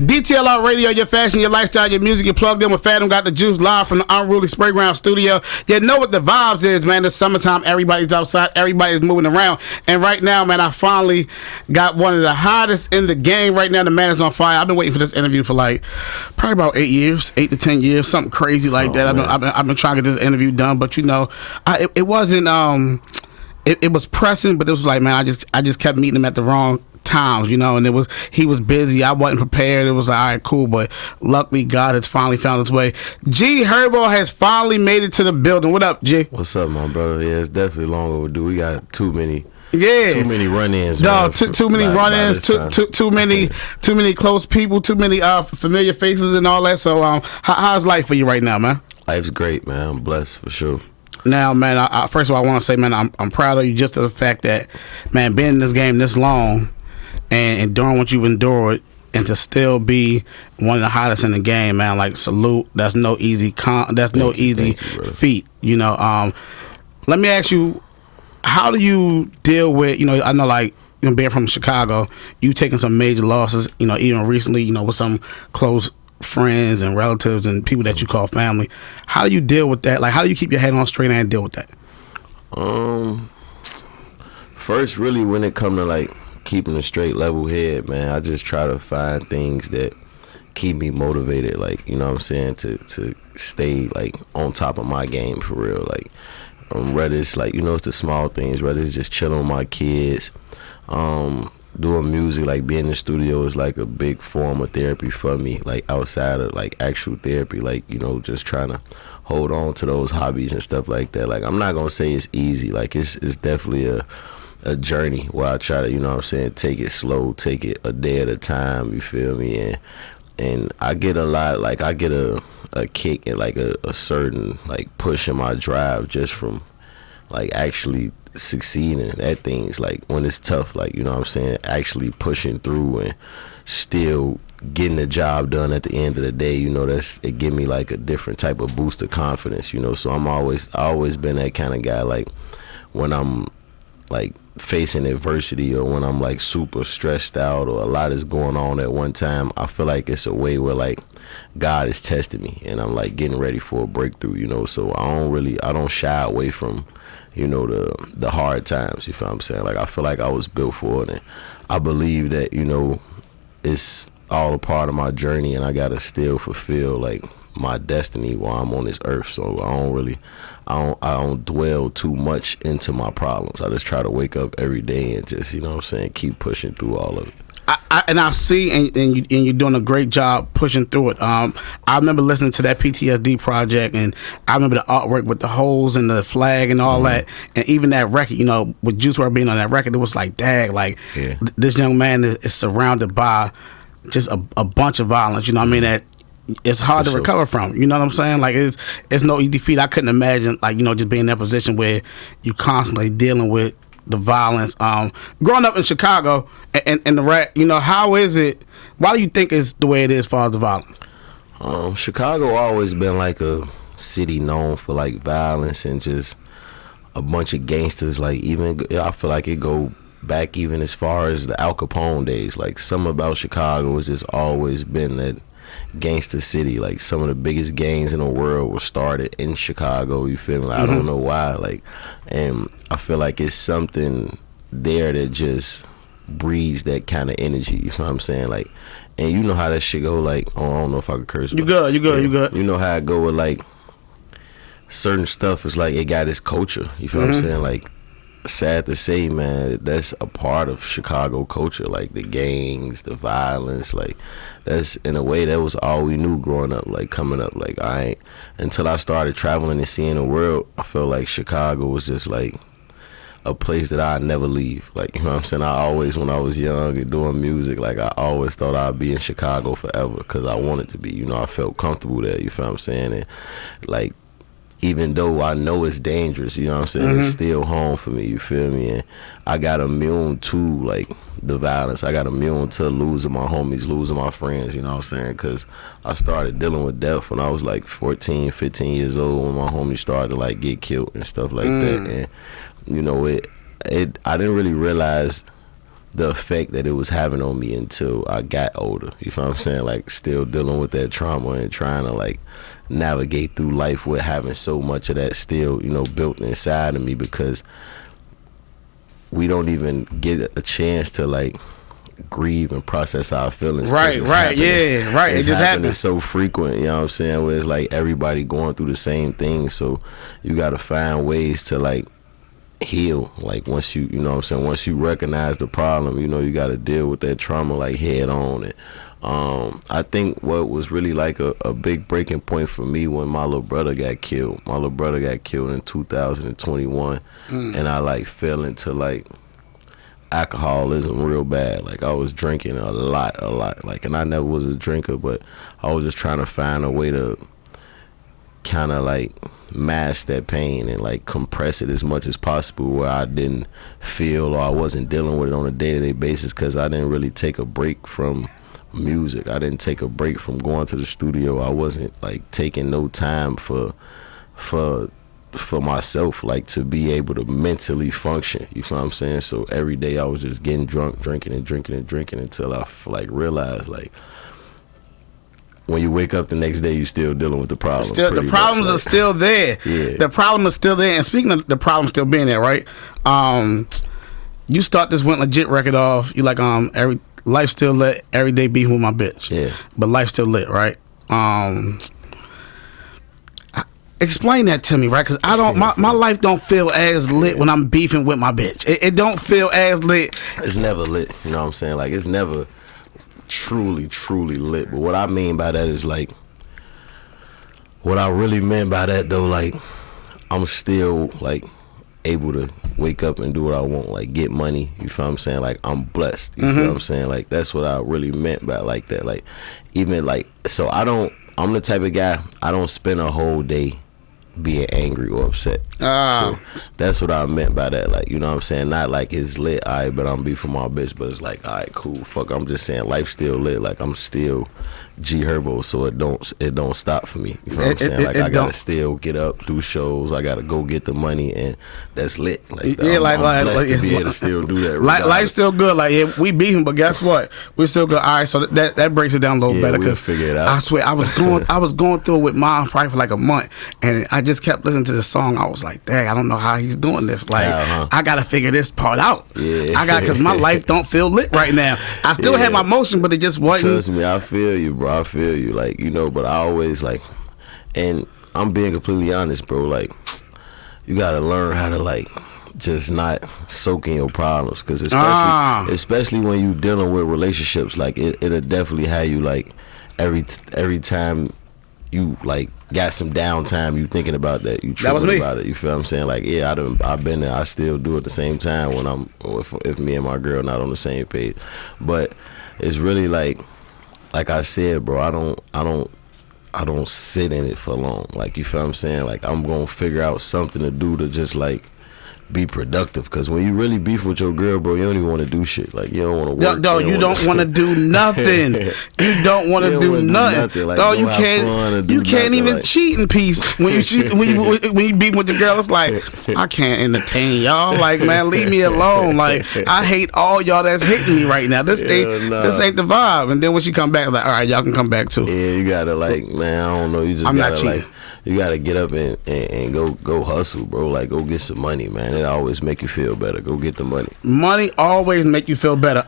DTLR Radio, your fashion, your lifestyle, your music, you plugged in with Fathom, got the juice live from the Unruly Sprayground studio. You know what the vibes is, man. It's summertime, everybody's outside, everybody's moving around. And right now, man, I finally got one of the hottest in the game right now. The man is on fire. I've been waiting for this interview for like probably about 8 years, 8 to 10 years, something crazy like that. I've been trying to get this interview done, but you know, it wasn't, it was pressing, but it was like, man, I just kept meeting him at the wrong times, you know, and he was busy. I wasn't prepared. It was like, all right, cool, but luckily God has finally found its way. G Herbo has finally made it to the building. What up, G? What's up, my brother? Yeah, it's definitely long overdue. We got too many run-ins. Dog, too many run-ins, too many close people, too many familiar faces and all that. So how's life for you right now, man? Life's great, man. I'm blessed for sure. Now, man, first of all, I want to say, man, I'm proud of you just to the fact that, man, being in this game this long and enduring what you've endured, and to still be one of the hottest in the game, man, like, salute. That's no easy feat, you know. Let me ask you, how do you deal with, you know, I know, like, you know, being from Chicago, you taking some major losses, you know, even recently, you know, with some close friends and relatives and people that you call family. How do you deal with that? Like, how do you keep your head on straight and deal with that? First, really, when it come to, like, keeping a straight level head, man, I just try to find things that keep me motivated, like, you know what I'm saying, to stay, like, on top of my game for real. Like, whether it's, like, you know, it's the small things, whether it's just chilling with my kids, doing music, like being in the studio is like a big form of therapy for me, like outside of like actual therapy, like, you know, just trying to hold on to those hobbies and stuff like that. Like, I'm not gonna say it's easy, like it's definitely a journey where I try to, you know what I'm saying, take it slow, take it a day at a time, you feel me? And I get a lot, like I get a kick and like a certain like push in my drive just from like actually succeeding at things, like when it's tough, like, you know what I'm saying, actually pushing through and still getting the job done at the end of the day, you know, it give me like a different type of boost of confidence, you know. So I always been that kind of guy, like when I'm like facing adversity or when I'm like super stressed out or a lot is going on at one time, I feel like it's a way where like God is testing me and I'm like getting ready for a breakthrough, you know. So I don't shy away from, you know, the hard times, you feel what I'm saying? Like, I feel like I was built for it, and I believe that, you know, it's all a part of my journey, and I gotta still fulfill like my destiny while I'm on this earth. So I don't dwell too much into my problems. I just try to wake up every day and just, you know what I'm saying, keep pushing through all of it. I see, and you're doing a great job pushing through it. I remember listening to that PTSD project, and I remember the artwork with the holes and the flag and all that, and even that record, you know, with Juice WRLD being on that record, it was like, dang, like, this young man is surrounded by just a bunch of violence, you know what I mean, that it's hard to recover from, you know what I'm saying? Like, it's no easy feat. I couldn't imagine, like, you know, just being in that position where you constantly dealing with the violence. Growing up in Chicago and the rap, you know, how is it? Why do you think it's the way it is as far as the violence? Chicago always been like a city known for like violence and just a bunch of gangsters. Like, even I feel like it go back even as far as the Al Capone days. Like, something about Chicago has just always been that gangster city. Like, some of the biggest gangs in the world were started in Chicago, you feel me? Like, I don't know why, like, and I feel like it's something there that just breeds that kind of energy, you know what I'm saying? Like, and you know how that shit go, like, oh, I don't know if I could curse. You good. You know how it go with like certain stuff, is like it got its culture, you feel what I'm saying? Like, sad to say, man, that's a part of Chicago culture, like the gangs, the violence, like that's, in a way, that was all we knew growing up, like coming up. Like, until I started traveling and seeing the world, I felt like Chicago was just like a place that I'd never leave. Like, you know what I'm saying? I always, when I was young and doing music, like, I always thought I'd be in Chicago forever because I wanted to be, you know, I felt comfortable there, you feel what I'm saying? And like, even though I know it's dangerous, you know what I'm saying, it's still home for me, you feel me? And I got immune to, like, the violence. I got immune to losing my homies, losing my friends, you know what I'm saying? Because I started dealing with death when I was, like, 14, 15 years old, when my homies started to, like, get killed and stuff like that. And, you know, I didn't really realize the effect that it was having on me until I got older. You feel what I'm saying? Like, still dealing with that trauma and trying to, like, navigate through life with having so much of that still, you know, built inside of me, because we don't even get a chance to, like, grieve and process our feelings. Right, yeah, right. It just happens. It's so frequent, you know what I'm saying, where it's like everybody going through the same thing. So you got to find ways to, like, heal. Like, once you know what I'm saying, once you recognize the problem, you know, you got to deal with that trauma, like, head on. And I think what was really like a big breaking point for me when my little brother got killed. My little brother got killed in 2021, and I, like, fell into, like, alcoholism real bad. Like, I was drinking a lot, like, and I never was a drinker, but I was just trying to find a way to kind of, like, mask that pain and, like, compress it as much as possible, where I didn't feel, or I wasn't dealing with it on a day-to-day basis, because I didn't really take a break from music. I didn't take a break from going to the studio. I wasn't, like, taking no time for myself, like, to be able to mentally function. You feel what I'm saying? So every day I was just getting drunk, drinking until I, like, realized, like, when you wake up the next day, you still dealing with the problem. Still, the problems are still there. Yeah. The problem is still there. And speaking of the problem still being there, right? You start this Went Legit record off. You like every life still lit. Every day beefing with my bitch. Yeah. But life still lit, right? Explain that to me, right? Because I don't, my life don't feel as lit when I'm beefing with my bitch. It don't feel as lit. It's never lit. You know what I'm saying? Like, it's never truly lit. But what I mean by that is, like, what I really meant by that, though, like, I'm still, like, able to wake up and do what I want, like, get money. You feel what I'm saying? Like, I'm blessed. You feel what I'm saying? Like, that's what I really meant by, like, that. Like, even, like, so I'm the type of guy, I don't spend a whole day being angry or upset. So that's what I meant by that. Like, you know what I'm saying? Not like it's lit, alright, but I'm beefing my bitch, but it's like, alright, cool, fuck. I'm just saying life still lit. Like, I'm still G Herbo, so it don't stop for me. You know what I'm saying? Like, I gotta still get up, do shows. I gotta go get the money, and that's lit. Like, yeah, I'm blessed to be yeah, able to still do that. Life's still good. Like, yeah, we beefing, but guess what? We're still good. All right, so that breaks it down a little better. We'll figure it out. I swear, I was going through it with mom probably for like a month, and I just kept listening to the song. I was like, dang, I don't know how he's doing this. Like, I gotta figure this part out. Yeah, because my life don't feel lit right now. I still had my motion, but it just wasn't. Trust me, I feel you, bro. I feel you. Like, you know, but I always, like, and I'm being completely honest, bro. Like, you gotta learn how to, like, just not soak in your problems, because especially when you dealing with relationships, like, it'll definitely have you, like, every time you, like, got some downtime, you thinking about that, you tripping about it. You feel what I'm saying? Like, yeah, I've been there. I still do it at the same time when if me and my girl not on the same page. But it's really like I said, bro, I don't sit in it for long. Like, you feel what I'm saying? Like, I'm gonna figure out something to do to just, like, be productive, because when you really beef with your girl, bro, you don't even want to do shit. Like, you don't want to work. No, you don't want to do nothing. You don't want to do nothing. Like, no, you can't even like, cheat in peace when you cheat, when you beef with your girl. It's like, I can't entertain y'all. Like, man, leave me alone. Like, I hate all y'all that's hitting me right now. This ain't the vibe. And then when she come back, like, all right, y'all can come back too. Yeah, you gotta, like, man, I don't know. You just I'm gotta, not cheating. Like, you gotta get up and go hustle, bro. Like, go get some money, man. It always make you feel better. Go get the money. Money always make you feel better.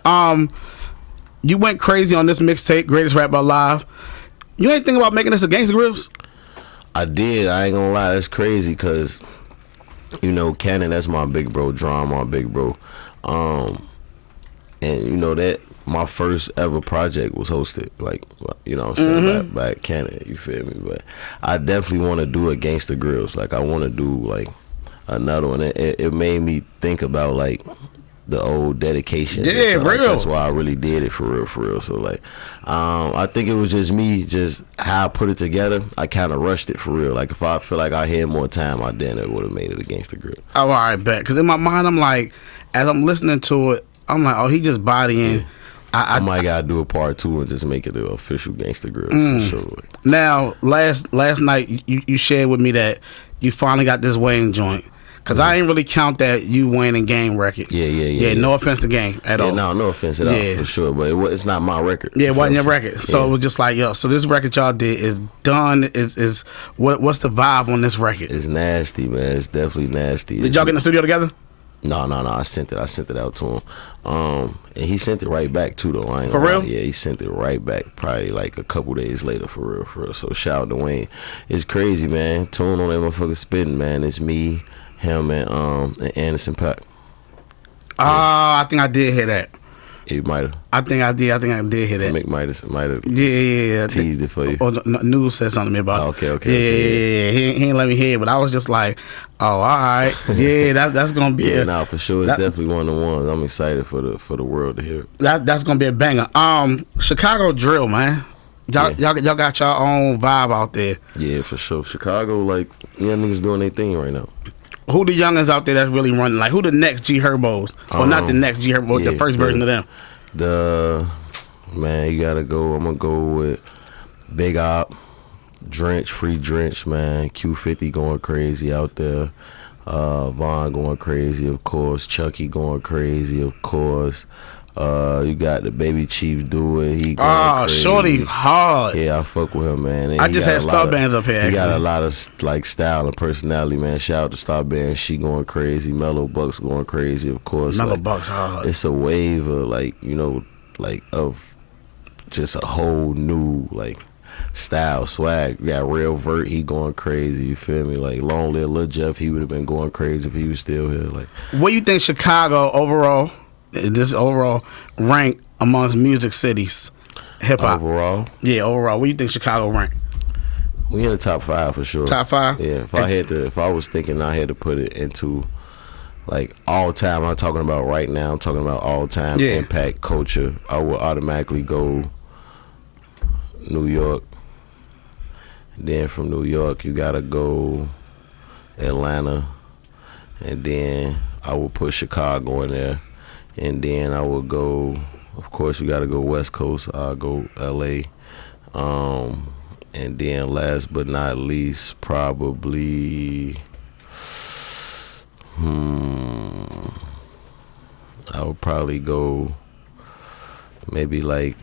You went crazy on this mixtape, Greatest Rap Alive. You ain't think about making this a Gangsta Grills? I did. I ain't gonna lie. That's crazy, because, you know, Cannon, that's my big bro. Drum, my big bro. And, you know, that my first ever project was hosted, like, you know what I'm saying, by Cannon, you feel me? But I definitely want to do a Gangsta Grills. Like, I want to do, like, another one. It made me think about, like, the old dedication. Yeah, real. Like, that's why I really did it for real. So, like, I think it was just me, just how I put it together. I kind of rushed it for real. Like, if I feel like I had more time, I then would have made it a Gangsta Grill. Oh, all right, bet. Because in my mind, I'm like, as I'm listening to it, I'm like, oh, he just bodying. Yeah. I might gotta do a part 2 and just make it an official Gangsta Grill for sure. Now, last night you shared with me that you finally got this Wayne joint. Because I ain't really count that you winning game record. Yeah. No offense to Game at all. No offense at all, for sure. But it's not my record. Yeah, it wasn't your record. So it was just like, yo, so this record y'all did is done. Is what's the vibe on this record? It's nasty, man. It's definitely nasty. Did y'all get in the studio together? No. I sent it out to him. And he sent it right back too, though. I ain't For gonna real? lie. Yeah, he sent it right back, probably like a couple days later, for real. So shout out to Wayne. It's crazy, man. Tune on that motherfucker spitting, man. It's me, him, and Anderson .Paak. I think I did hear that. You might have. I think I did hear that. Mick might have. Yeah. Teased it for you. Or News said something to me about it. Okay. Yeah. He ain't let me hear it, but I was just like, oh, all right. Yeah, that's gonna be yeah, for sure. It's definitely one of the ones. I'm excited for the world to hear. That's gonna be a banger. Chicago drill, man. Y'all got your own vibe out there. Yeah, for sure. Chicago, like, young niggas doing their thing right now. Who the youngins out there that's really running? Like, who the next G Herbos? Or not the next G Herbo, the first version of them? Man, you gotta go. I'm gonna go with Big Op, Free Drench, man. Q50 going crazy out there. Vaughn going crazy, of course. Chucky going crazy, of course. You got the Baby Chief Do It. He going crazy. Shorty hard. Yeah, I fuck with him, man. And I just had Star Bands up here, actually. He got a lot of like style and personality, man. Shout out to Star Bands. She going crazy. Mellow Bucks going crazy, of course. Mellow Bucks hard. It's a wave of of just a whole new style, swag. You got Real Vert, he going crazy, you feel me? Like Long Live Lil Jeff, he would have been going crazy if he was still here. Like, what do you think Chicago overall rank amongst music cities, hip hop? Overall? Yeah, overall. What do you think Chicago rank? We in the top 5 for sure. Top 5? Yeah. If I was thinking I had to put it into like all time, I'm talking about right now, I'm talking about all time impact culture, I would automatically go New York. Then from New York you gotta go Atlanta, and then I would put Chicago in there, and then I would go, of course you gotta go West Coast, I'll go LA, and then last but not least probably I would probably go maybe like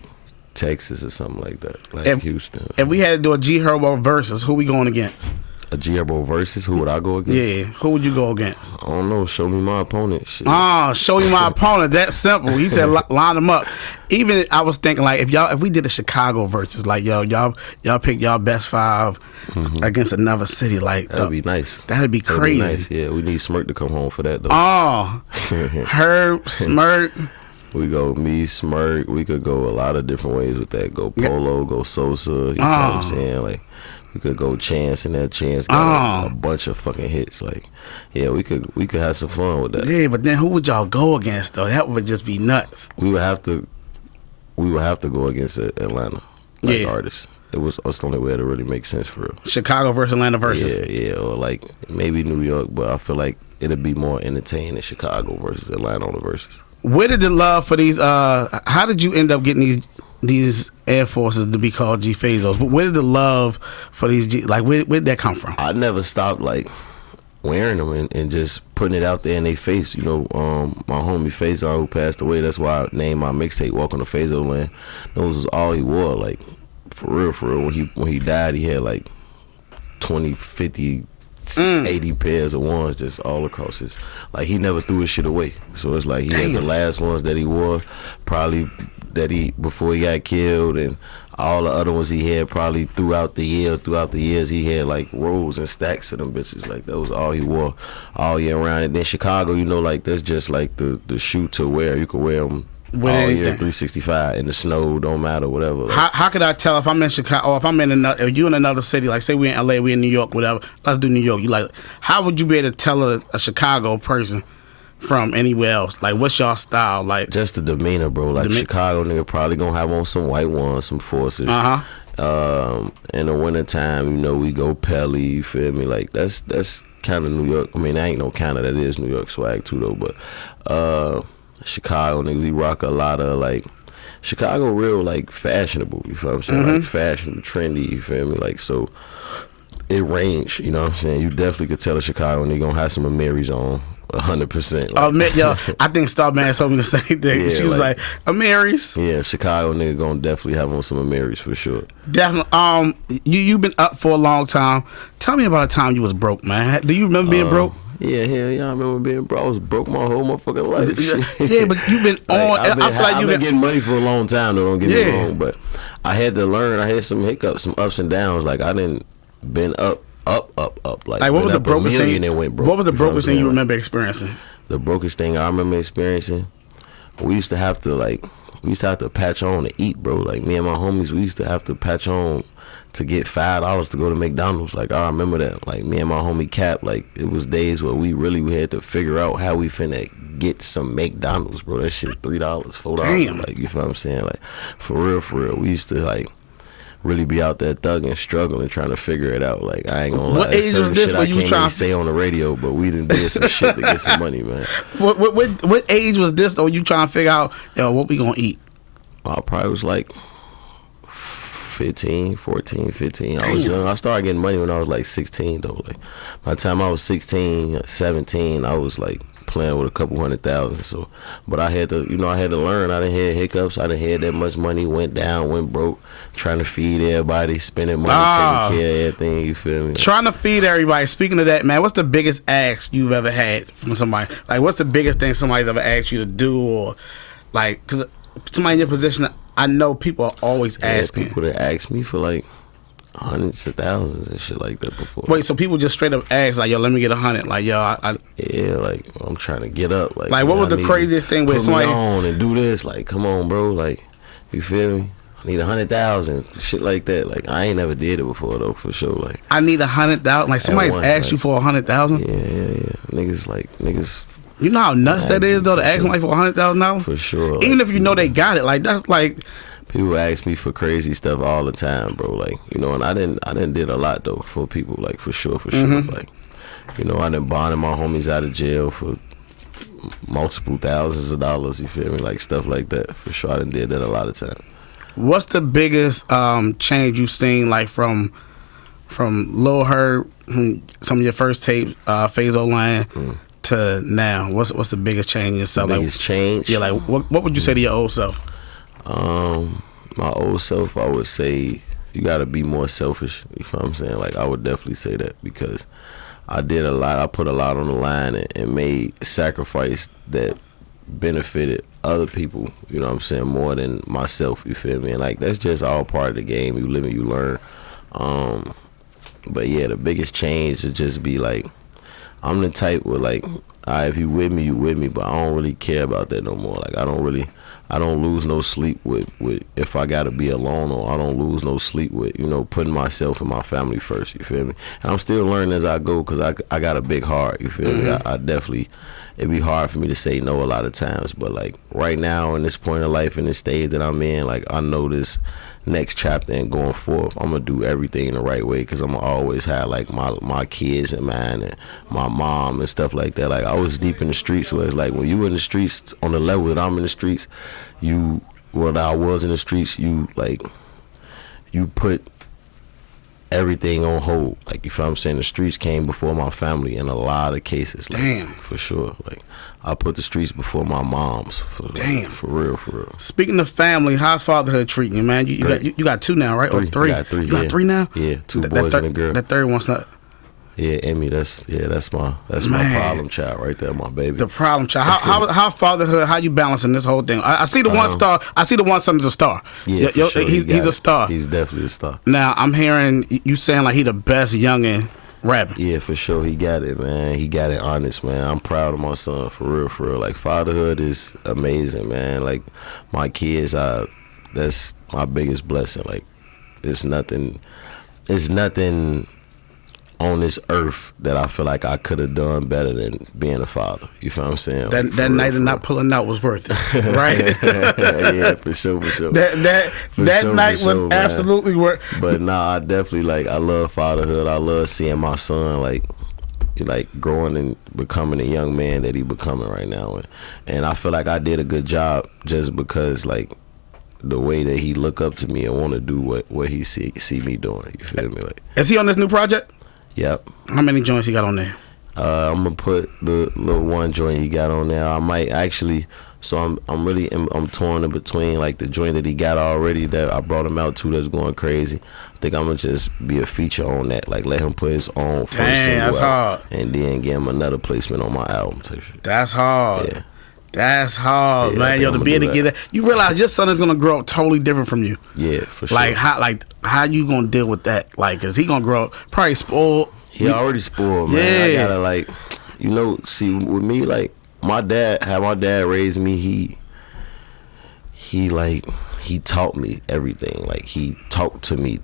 Texas or something like that, like Houston. If we had to do a G Herbo versus, who we going against? A G Herbo versus, who would I go against? Yeah, who would you go against? I don't know. Show me my opponent. Shit. Show me my opponent. That simple. He said line them up. Even I was thinking like if we did a Chicago versus, like y'all pick y'all best 5 against another city, like that'd be nice. That'd be crazy. Nice. Yeah, we need Smirk to come home for that though. Herb, Smirk. We go me, Smirk. We could go a lot of different ways with that. Go Polo, go Sosa. You know what I'm saying? Like, we could go Chance, and that Chance got a bunch of fucking hits. Like, yeah, we could have some fun with that. Yeah, but then who would y'all go against though? That would just be nuts. We would have to go against Atlanta, artists. It's the only way to really make sense for real. Chicago versus Atlanta versus. Yeah, or like maybe New York, but I feel like it'd be more entertaining in Chicago versus Atlanta on the versus. Where did the love for these? How did you end up getting these Air Forces to be called G Fazos? But where did the love for these G, like where did that come from? I never stopped like wearing them and just putting it out there in their face. You know, my homie Faison, who passed away, that's why I named my mixtape "Welcome to Fazo Land." Those was all he wore. Like for real. When he died, he had like 20, 50. 80 pairs of ones just all across his, like he never threw his shit away. So it's like he had the last ones that he wore probably before he got killed, and all the other ones he had probably throughout the years he had like rolls and stacks of them bitches. Like that was all he wore all year round. And then Chicago, you know, like that's just like the shoe to wear. You could wear them all year, 365 in the snow, don't matter, whatever. Like, how could I tell if I'm in Chicago or if I'm in another, if you in another city, like say we in LA, we in New York, whatever, let's do New York. You like, how would you be able to tell a Chicago person from anywhere else? Like, what's y'all style? Like, just the demeanor, bro. Like Chicago nigga probably gonna have on some white ones, some Forces. In the wintertime, you know, we go Pelly, you feel me? Like that's kind of New York. I mean, that ain't no kind of, that is New York swag too though, but Chicago niggas, we rock a lot of like Chicago real like fashionable, you feel what I'm saying? Like fashionable, trendy, you feel me? Like, so it ranged. You know what I'm saying? You definitely could tell a Chicago nigga gonna have some Marys on. 100%. Oh man, yo, I think Starman told me the same thing. Yeah, She was like, Amaris. Yeah, Chicago nigga gonna definitely have on some Amaris for sure. Definitely. You've been up for a long time. Tell me about a time you was broke, man. Do you remember being broke? Yeah, hell yeah, I remember being broke. I was broke my whole motherfucking life. Yeah, but you've been on. I feel like I've been getting money for a long time. Though, don't get me wrong, but I had to learn. I had some hiccups, some ups and downs. Like I didn't been up. Like what was the brokest thing? Broke, what was the brokest thing you remember experiencing? The brokest thing I remember experiencing, we used to have to patch on to eat, bro. Like me and my homies, we used to have to patch on to get $5 to go to McDonald's. Like I remember that. Like me and my homie Cap, like it was days where we had to figure out how we finna get some McDonald's, bro. That shit $3, $4. Damn. Like you feel what I'm saying? Like for real. We used to like really be out there thugging, struggling, trying to figure it out. Like I ain't gonna lie. What age was this when you were trying to say on the radio? But we done did some shit to get some money, man. What age was this though? You trying to figure out, what we gonna eat? I probably was like 14, 15. I was young. I started getting money when I was like 16 though. Like by the time I was 16, 17, I was like playing with a couple $100,000. So, but I had to learn. I done had hiccups. I done had that much money, went down, went broke, trying to feed everybody, spending money, taking care of everything. You feel me? Trying to feed everybody. Speaking of that, man, what's the biggest ask you've ever had from somebody? Like, what's the biggest thing somebody's ever asked you to do, or like, because somebody in your position, I know people are always asking. People that ask me for like hundreds of thousands and shit like that before. Wait, so people just straight up ask like, "Yo, let me get 100." Like, yo, yeah, like I'm trying to get up. Like what was the craziest thing with somebody put me on and do this? Like, come on, bro. Like, you feel me? I need 100,000, shit like that. Like, I ain't never did it before though, for sure. Like, I need 100,000. Like, somebody's asked you for 100,000. Yeah. Niggas. You know how nuts that is though to ask them like for $100,000 for sure. Even like, if you know they got it, like that's like. People ask me for crazy stuff all the time, bro. Like, and I didn't did a lot though for people, like for sure. Mm-hmm. Like, I done bonded my homies out of jail for multiple thousands of dollars. You feel me? Like stuff like that. For sure, I done did that a lot of times. What's the biggest change you've seen, like from Lil Herb, some of your first tapes, Phazo Line, to now? What's the biggest change in yourself? Biggest change? Yeah, like what would you say to your old self? My old self, I would say you gotta be more selfish. You know what I'm saying? Like I would definitely say that because I did a lot. I put a lot on the line and made sacrifice that benefited other people. You know what I'm saying? More than myself. You feel me? And like that's just all part of the game. You live and you learn. But yeah, the biggest change is just be like, I'm the type where like, if you with me, you with me. But I don't really care about that no more. Like I don't lose no sleep with if I gotta be alone, or I don't lose no sleep with putting myself and my family first. You feel me? And I'm still learning as I go because I got a big heart. You feel me? I definitely, it'd be hard for me to say no a lot of times. But like right now in this point of life, in this stage that I'm in, like I know this next chapter and going forth, I'm gonna do everything the right way because I'm gonna always have like my kids in mind and my mom and stuff like that. Like I was deep in the streets where it's like when you in the streets on the level that I'm in the streets, I was in the streets, you put everything on hold. Like, you feel what I'm saying? The streets came before my family in a lot of cases. Like, damn. For sure. Like, I put the streets before my mom's. Damn. For real. Speaking of family, how's fatherhood treating you, man? You got two now, right? Three. Or three? I got three. You got three now? Yeah, two boys and a girl. That third one's not. Yeah, Emmy, that's my problem child right there, my baby. The problem child. How fatherhood? How you balancing this whole thing? I see the one star. I see the one son is a star. Yeah, for sure. He's a star. He's definitely a star. Now I'm hearing you saying like he the best youngin' rapping. Yeah, for sure. He got it, man. He got it honest, man. I'm proud of my son, for real. Like, fatherhood is amazing, man. Like, my kids, that's my biggest blessing. Like, it's nothing on this earth that I feel like I could have done better than being a father. You feel what I'm saying? Like, that night of not pulling out was worth it, right? Yeah, for sure. That night was absolutely worth it. But nah, I definitely, like, I love fatherhood. I love seeing my son, like growing and becoming a young man that he becoming right now. And I feel like I did a good job just because, like, the way that he look up to me and want to do what he see me doing. You feel me? Like, is he on this new project? Yep. How many joints you got on there? I'm gonna put the little one joint he got on there. I might actually. So I'm torn in between like the joint that he got already that I brought him out to that's going crazy. I think I'm gonna just be a feature on that, like let him put his own first single that's out, hard. and then give him another placement on my album. That's hard. Yeah. That's hard, Yeah, man. Yo, to be able to get that, you realize your son is gonna grow up totally different from you. Yeah, for sure. Like how you gonna deal with that? Like, cause he gonna grow up probably spoiled. He already spoiled, man. Yeah. I gotta like, see with me like my dad raised me. He taught me everything. Like he talked me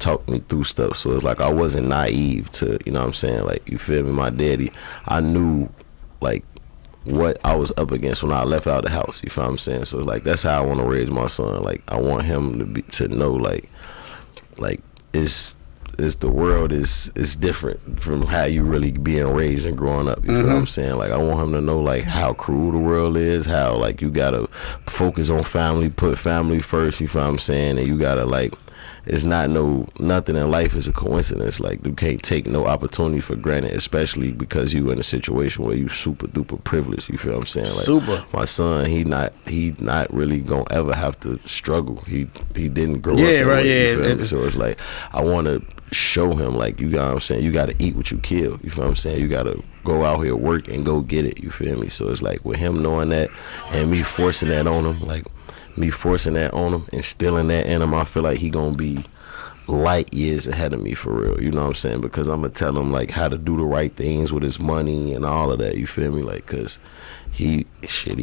through stuff. So it's like I wasn't naive to, you know what I'm saying? Like, you feel me? My daddy, I knew like what I was up against when I left out the house. You feel what I'm saying? So like that's how I want to raise my son. Like I want him to know like is the world is different from how you really being raised and growing up. You feel what I'm saying? Like I want him to know like how cruel the world is, how like you gotta focus on family, put family first. You feel what I'm saying? And you gotta like, it's not nothing in life is a coincidence. Like you can't take no opportunity for granted, especially because you in a situation where you super duper privileged. You feel what I'm saying? Like Super. My son, he not really gonna ever have to struggle. He didn't grow up Yeah, that right. way, you feel Yeah. me? So it's like I want to show him like, you know what I'm saying, you got to eat what you kill. You feel what I'm saying? You got to go out here, work, and go get it. You feel me? So it's like with him knowing that and me forcing that on him, like me forcing that on him, instilling that in him, I feel like he gonna be light years ahead of me for real. You know what I'm saying? Because I'm gonna tell him like how to do the right things with his money and all of that. You feel me? Like, cause he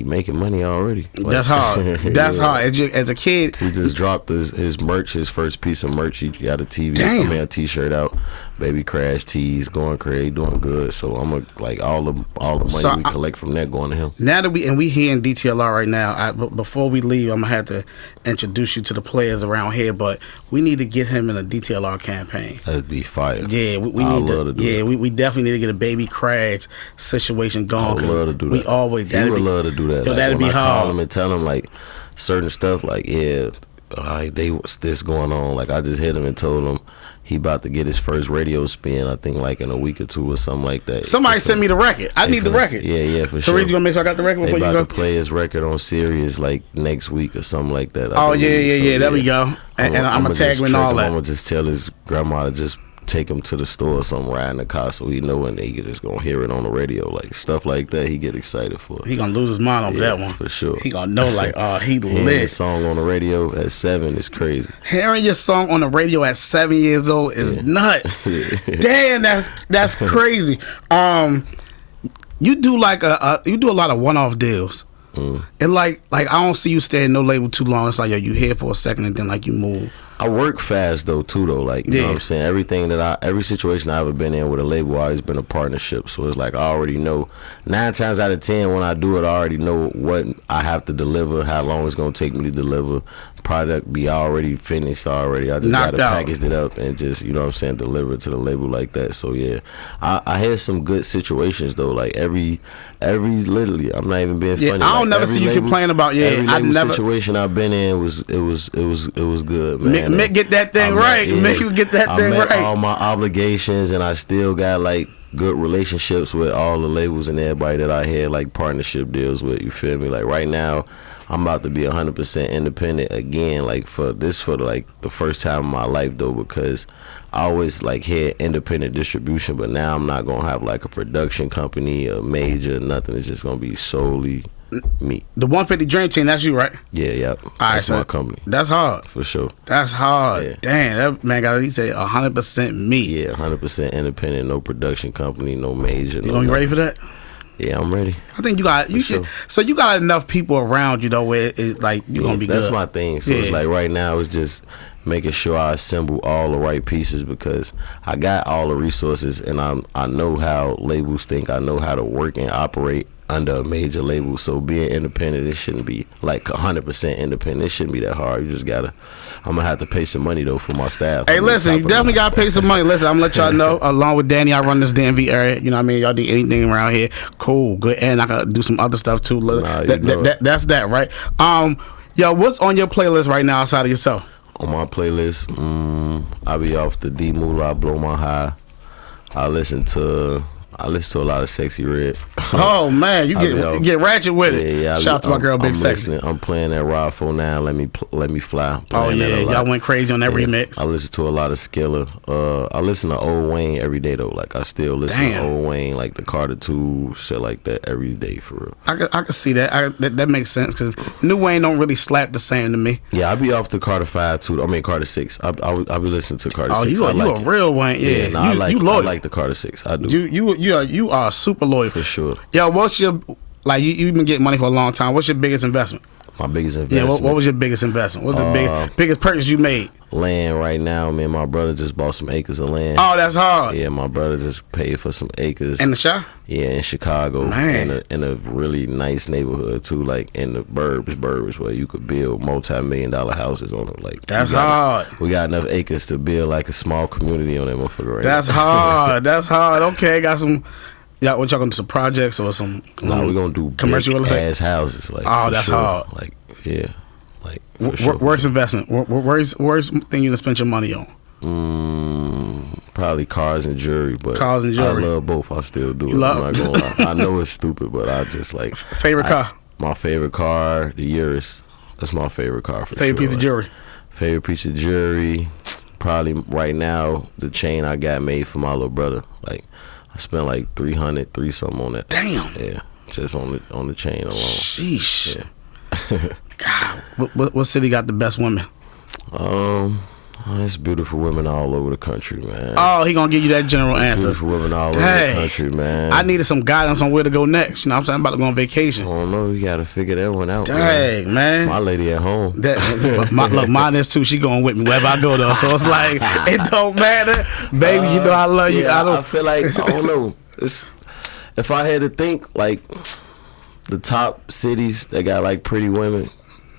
making money already. Like, That's hard. That's yeah. hard. As a kid, He just dropped his merch, his first piece of merch. He got a TV, Damn. a t-shirt out, Baby Crash tees, going crazy, doing good. So I'm gonna like all the money So we collect from that going to him. now that we here in DTLR right now, before we leave, I'm gonna have to introduce you to the players around here, but we need to get him in a DTLR campaign. That'd be fire. Yeah, we I need love to do yeah, that. we definitely need to get a Baby Crash situation going. I would 'cause love to do that. We always He would love to do that. Yo, Like, that'd when be I call hard. him and tell him like certain stuff, like they what's this going on? Like I just hit him and told him he about to get his first radio spin. I think like in a week or two or something like that. Somebody send me the record. I need the record. Yeah, for So sure. you gonna make sure I got the record They before you about go? to play his record on Sirius like next week or something like that. Oh I yeah, believe. So, there we go. And I'm gonna tag him in all I'm that. gonna just tell his grandma to just take him to the store or something, ride in the car, so he know, and he just gonna hear it on the radio, like stuff like that. He get excited for. He gonna lose his mind over that one for sure. He gonna know like, he Hearing lit. his song on the radio at 7 is crazy. Hearing your song on the radio at 7 years old is nuts. Damn, that's crazy. You do like you do a lot of one-off deals. And like I don't see you stay in no label too long. It's like, yo, you here for a second and then like you move. I work fast though too though, like you know what I'm saying. Every situation I ever been in with a label, always been a partnership. So it's like I already know 9 times out of 10 when I do it, I already know what I have to deliver, how long it's gonna take me to deliver. Product be already finished already. I just Knocked gotta out. package it up and just, you know what I'm saying, deliver it to the label like that. So yeah, I had some good situations though. Like every literally, I'm not even being funny. I don't like, never every see you label- complain about every I label never situation I've been in was good, man. Mick get that thing right. Mick you get that thing I met right. all my obligations, and I still got like good relationships with all the labels and everybody that I had like partnership deals with. You feel me? Like right now, I'm about to be 100% independent again. Like for the first time in my life though, because I always like had independent distribution, but now I'm not gonna have like a production company, a major, nothing. It's just gonna be solely me. The 150 Dream Team, that's you, right? Yeah, yep. All right, That's so my company That's hard. for sure. That's hard. Yeah. Damn, that man got, he said 100% me. Yeah, 100% independent, no production company, no major. You gonna be ready for that? Yeah, I'm ready. I think you got sure. So you got enough people around you though where it like you gonna be That's good. my thing. So it's Yeah. like right now it's just making sure I assemble all the right pieces, because I got all the resources and I know how labels think. I know how to work and operate under a major label. So being independent, it shouldn't be like 100% independent. It shouldn't be that hard. You just gotta. I'm gonna have to pay some money though for my staff. Hey, I mean, listen, you top of definitely the- gotta pay some money. Listen, I'm gonna let y'all know. Along with Danny, I run this DMV area. You know what I mean? Y'all do anything around here, cool, good. And I gotta do some other stuff too. Nah, you know it. That's that, right? Yo, what's on your playlist right now outside of yourself? On my playlist, I be off the D Moolah, Blow My High. I listen to a lot of Sexy Red. Oh man, you get ratchet with it. Yeah. Shout out to my girl, Big I'm Sexy. Listening. I'm playing that Rod 49. Let me fly. Oh yeah, y'all went crazy on that remix. I listen to a lot of Skiller. I listen to Old Wayne every day though. Like I still listen to Old Wayne, like the Carter 2, shit like that every day for real. I can see that. That makes sense because New Wayne don't really slap the same to me. Yeah, I be off the Carter 5 too. I mean Carter 6. I be listening to Carter 6. Oh, you a real Wayne? Yeah, you loyal. I like the Carter 6. I do. You are super loyal for sure. Yo, what's your you've been getting money for a long time? What's your biggest investment? My biggest investment. Yeah, what was your biggest investment? What's the biggest purchase you made? Land right now. Me and my brother just bought some acres of land. Oh, that's hard. Yeah, my brother just paid for some acres. In the shop? Yeah, in Chicago. Man. In a really nice neighborhood too, like in the burbs where you could build multi-million-dollar houses on it. Like that's hard. We got enough acres to build like a small community on that motherfucker right That's now. hard. That's hard. Okay, got some. Yeah, what y'all gonna do? Some projects or some? No, we're gonna do commercial big ass houses. Like, oh, that's hard. Like, yeah. Like, worst investment? Worst thing you done spent your money on? Probably cars and jewelry, but cars and jewelry. I love both. I still do it. I'm not gonna lie. I know it's stupid, but I just like favorite car. My favorite car, the Urus. That's my favorite car for favorite piece of jewelry. Favorite piece of jewelry, probably right now the chain I got made for my little brother. Like I spent like 300 something on that. Damn. Yeah, just on the chain alone. Sheesh. Yeah. God, what city got the best women? There's beautiful women all over the country, man. Oh, he gonna give you that general answer. Beautiful women all over the country, man. I needed some guidance on where to go next. You know what I'm saying? I'm about to go on vacation. I don't know. You gotta figure that one out. Dang, man. My lady at home. Look, mine is too. She going with me wherever I go though. So it's like it don't matter, baby. You know I love you. I feel like I don't know. If I had to think like the top cities that got like pretty women,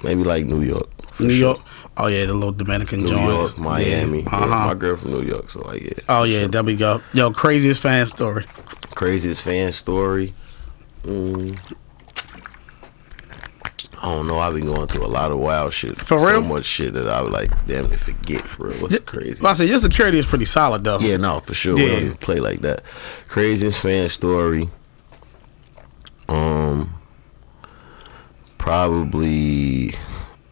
maybe like New York. New York. Oh yeah, the little Dominican joint. New York, Miami. Yeah. Yeah, my girl from New York, so like yeah. Oh yeah, there we go. Yo, craziest fan story. Craziest fan story. I don't know. I've been going through a lot of wild shit. For real? So much shit that I would like damn near forget for real. What's crazy? Well, I said your security is pretty solid though. Yeah, no, for sure. Yeah. We don't even play like that. Craziest fan story. Probably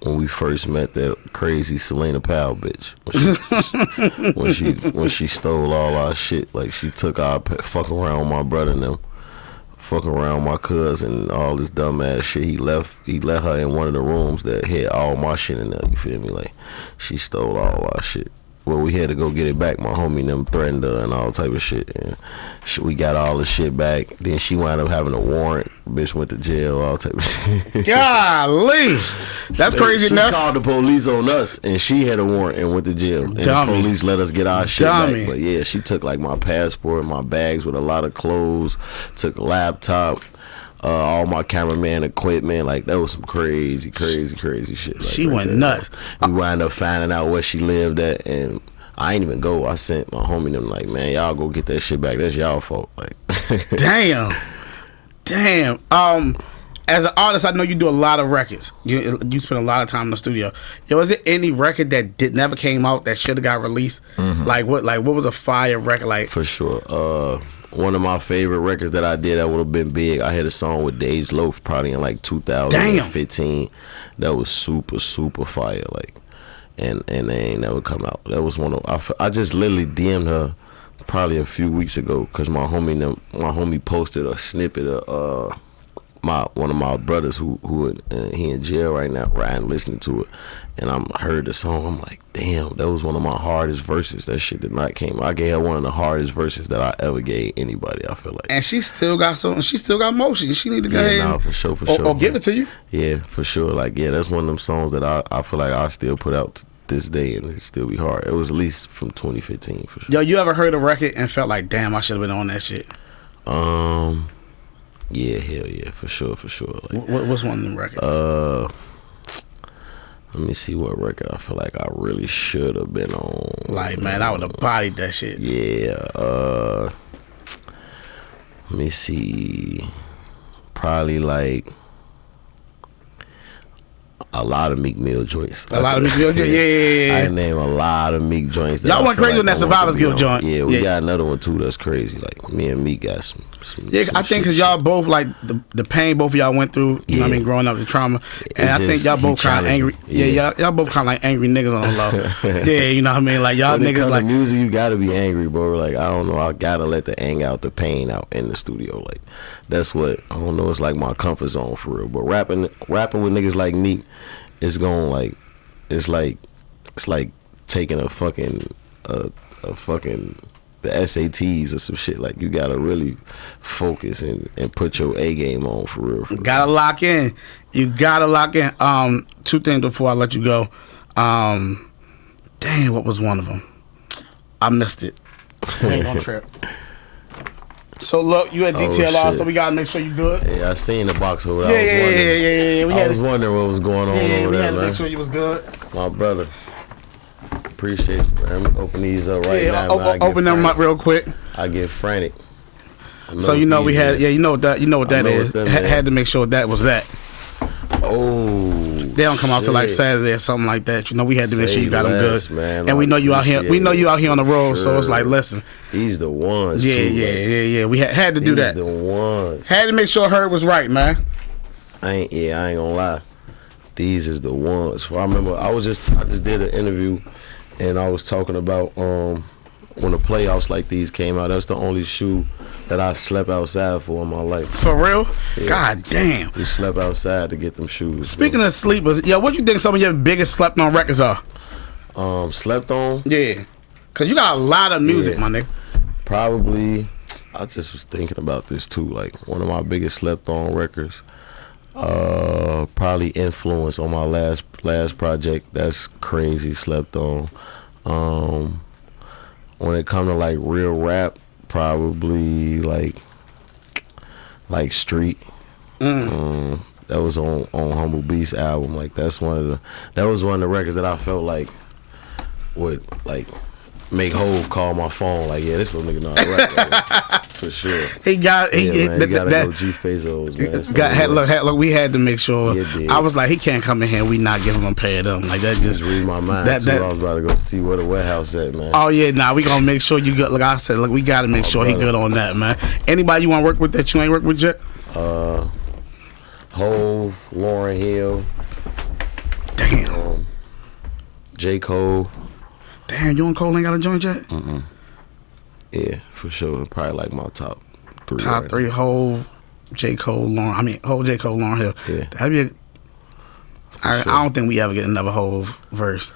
when we first met that crazy Selena Powell bitch. When she stole all our shit. Like she took our fucking around with my brother and them. Fucking around with my cousin and all this dumbass shit. He left her in one of the rooms that had all my shit in there, you feel me? Like she stole all our shit. Well, we had to go get it back. My homie and them threatened her and all type of shit. And we got all the shit back. Then she wound up having a warrant. Bitch went to jail, all type of shit. Golly. That's crazy enough. She called the police on us, and she had a warrant and went to jail. And the police let us get our shit back. But yeah, she took like my passport, my bags with a lot of clothes, took a laptop, all my cameraman equipment. Like that was some crazy shit. Like, she went nuts. We wound up finding out where she lived at, and I ain't even go. I sent my homie them like, man, y'all go get that shit back. That's y'all fault. Like, damn. As an artist, I know you do a lot of records. You spend a lot of time in the studio. Yo, is there any record that never came out that should have got released? Mm-hmm. Like what was a fire record like? For sure. One of my favorite records that I did that would have been big. I had a song with Dej Loaf probably in like 2015. Damn. That was super fire. Like, and they ain't never come out. That was one of I just literally DM'd her probably a few weeks ago because my homie posted a snippet of one of my brothers who he in jail right now, Ryan, listening to it, and I heard the song. I'm like, damn, that was one of my hardest verses. That shit did not came. I gave her one of the hardest verses that I ever gave anybody. I feel like, and she still got something. She still got motion. She need to go ahead. No, for sure. Or give it to you. Yeah, for sure. Like, yeah, that's one of them songs that I feel like I still put out this day and it still be hard. It was at least from 2015 for sure. Yo, you ever heard a record and felt like, damn, I should have been on that shit? Yeah, hell yeah, for sure. Like, what's one of them records? Let me see what record I feel like I really should have been on. Like, man, I would have bodied that shit. Yeah. Let me see. Probably like A lot of Meek Mill joints. A lot of Meek Mill joints. Yeah. I name a lot of Meek joints. Y'all went crazy on that Survivors Guild joint. Yeah, we got another one too that's crazy. Like me and Meek got some yeah, I think because y'all both like the pain both of y'all went through. You know what I mean, growing up, the trauma, and I think y'all both kind of angry. Yeah, y'all both kind of like angry niggas on the low. Yeah, you know what I mean. Like y'all niggas like music, you gotta be angry, bro. Like I don't know, I gotta let the anger out, the pain out in the studio. Like that's what I don't know. It's like my comfort zone for real. But rapping with niggas like Meek. It's going like it's like taking a fucking the SATs or some shit. Like you gotta really focus and put your A game on for real. Gotta lock in. You gotta lock in. Two things before I let you go. Dang, what was one of them? I missed it. Ain't gonna trip. So look, you at DTLR, so we gotta make sure you good. Yeah, I seen the box over there. Yeah. I was wondering what was going on over there, we had to man. make sure you was good. My brother. Appreciate you, man. Let me open these up right now. Open them up real quick. I get frantic. So you know we had, you know what that is. Had to make sure that was that. Oh, they don't come out till like Saturday or something like that. You know, we had to make sure you got them good. Man, and we know you out here. We know you out here on the road, so it's like, listen. These the ones. Yeah. We had to do that. These the ones. Had to make sure Herb was right, man. I ain't gonna lie. These is the ones. Well, I remember I just did an interview, and I was talking about when the playoffs like these came out. That's the only shoe that I slept outside for in my life. For real? Yeah. God damn. We slept outside to get them shoes. Speaking of sleepers, what you think some of your biggest slept on records are? Slept on? Yeah. Cause you got a lot of music, my nigga. Probably, I just was thinking about this too. Like one of my biggest slept on records, probably Influence on my last project. That's crazy slept on. When it come to like real rap, probably like Street. That was on Humble Beast album. Like that was one of the records that I felt like would like make Hov call my phone. Like, yeah, this little nigga know how to rap, for sure. He gotta go G-Fazos, man. Look, we had to make sure. Yeah, I was like, he can't come in here and we not give him a pay of them. Like that just read my mind. I was about to go see where the warehouse at, man. Oh yeah, we gonna make sure you good. Like I said, look, we gotta make sure he good on that, man. Anybody you want to work with that you ain't work with yet? Hov, Lauryn Hill. Damn. J. Cole. Damn, you and Cole ain't got a joint yet? Yeah, for sure. Probably like my top three. Top three, Hov, J. Cole, Hov, J. Cole, Lauryn Hill. Yeah. That'd be I don't think we ever get another Hov verse.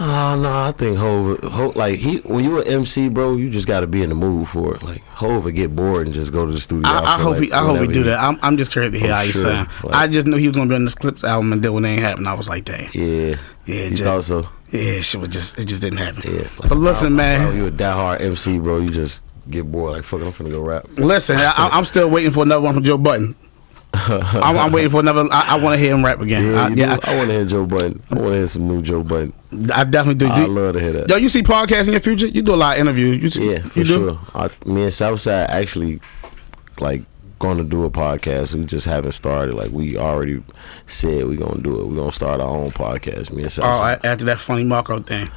Oh no, I think Hov like when you an MC, bro, you just gotta be in the mood for it. Like Hov would get bored and just go to the studio. I hope he do that. I'm just curious to hear how he sound. Like, I just knew he was gonna be on this Clips album, and then when it ain't happened, I was like, dang. Yeah. You thought so? Yeah, it just didn't happen. Yeah. Like, but listen, man, you a diehard MC, bro. You just get bored. Like, fuck it, I'm finna go rap. Listen, I'm still waiting for another one from Joe Budden. I'm waiting for another. I want to hear him rap again. I want to hear Joe Budden. I want to hear some new Joe Budden. I definitely do. I love to hear that. Yo, you see podcasts in your future? You do a lot of interviews. For sure. Me and Southside actually like going to do a podcast. We just haven't started. Like we already said we gonna do it. We gonna start our own podcast. Me and Southside. Oh, after that funny Marco thing.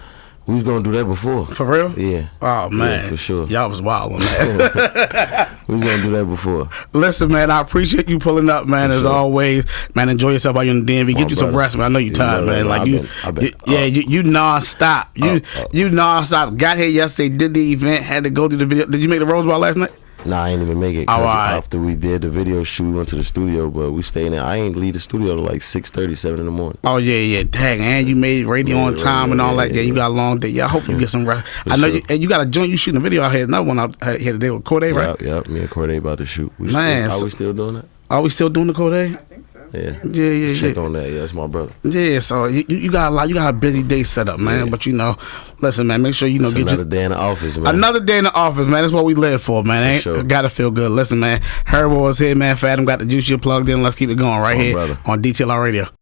We was gonna do that before. For real? Yeah. Oh man, yeah, for sure. Y'all was wild on that. We was gonna do that before. Listen, man, I appreciate you pulling up, man. As always, man. Enjoy yourself while you're in the DMV. Get you some rest, man. I know you're tired, man. Like you nonstop. You nonstop. Got here yesterday, did the event, had to go through the video. Did you make the Rose Bar last night? Nah, I ain't even make it. Cause after we did the video shoot, we went to the studio, but we stayed in there. I ain't leave the studio till like 6:30, 7 in the morning. Oh yeah. Dang, and you made radio on time and all that. Yeah, you got a long day. Yeah, I hope you get some rest. I know you got a joint. You shooting a video out here. Another one out here today with Corday, right? Yep. Me and Corday about to shoot. Are we still doing that? Are we still doing the Corday? Yeah. Check on that. Yeah, that's my brother. Yeah, so you got a lot. You got a busy day set up, man. Yeah. But listen, man. Make sure get another day in the office, man. Another day in the office, man. That's what we live for, man. Gotta feel good. Listen, man. Herbo is here, man. Fathom got the juice. You plugged in. Let's keep it going right here on DTLR Radio.